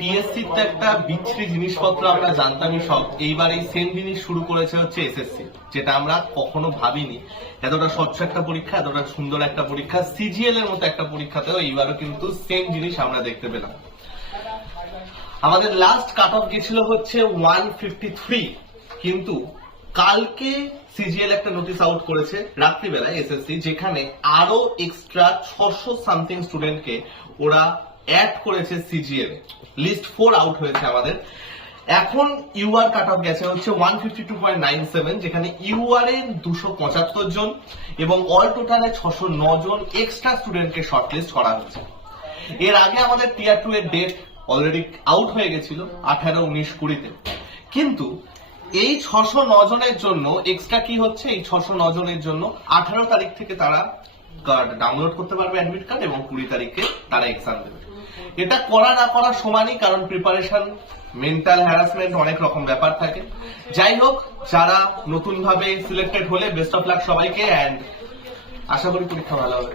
PSC তে একটা বিচ্ছিরি জিনিসপত্র আমরা জানতামই সব, এইবার এই সেম জিনিস শুরু করেছে হচ্ছে এসএসসি, যেটা আমরা কখনো ভাবিনি। এতটা স্বচ্ছ একটা পরীক্ষা, এতটা সুন্দর একটা পরীক্ষা, সিজিএল এর মতো একটা পরীক্ষাতেও এইবারও কিন্তু সেম জিনিস আমরা দেখতে পেলাম। আমাদের লাস্ট কাট অফ গেছিল হচ্ছে 153, কিন্তু কালকে সিজিএল একটা নোটিশ আউট করেছে রাত্রিবেলায় এসএসসি, যেখানে আরো এক্সট্রা 600 সামথিং স্টুডেন্টকে ওরা অ্যাড করেছে সিজিএল। লিস্ট 4 আউট হয়েছে আমাদের। এখন ইউআর কাট অফ গেছে হচ্ছে 152.97, যেখানে ইউআর এর 275 জন এবং অল টোটালে 609 জন এক্সট্রা স্টুডেন্টকে শর্টলিস্ট করা হয়েছে। এর আগে আমাদের টিয়ার 2 এর ডেট অলরেডি আউট হয়ে গেছিল 18, 19, 20-তে, কিন্তু এই 609 জনের জন্য এক্সট্রা কি হচ্ছে, এই 609 জনের জন্য 18 তারিখ থেকে তারা কার্ড ডাউনলোড করতে পারবে, অ্যাডমিট কার্ড, এবং 20 তারিখে তারা এক্সাম দেবে। এটা করা না করা সমানই, কারণ প্রিপারেশন, মেন্টাল হ্যারাসমেন্ট, অনেক রকম ব্যাপার থাকে। যাই হোক, যারা নতুন ভাবে সিলেক্টেড হলে বেস্ট অফ লাক সবাইকে, এন্ড আশা করি পরীক্ষা ভালো হবে।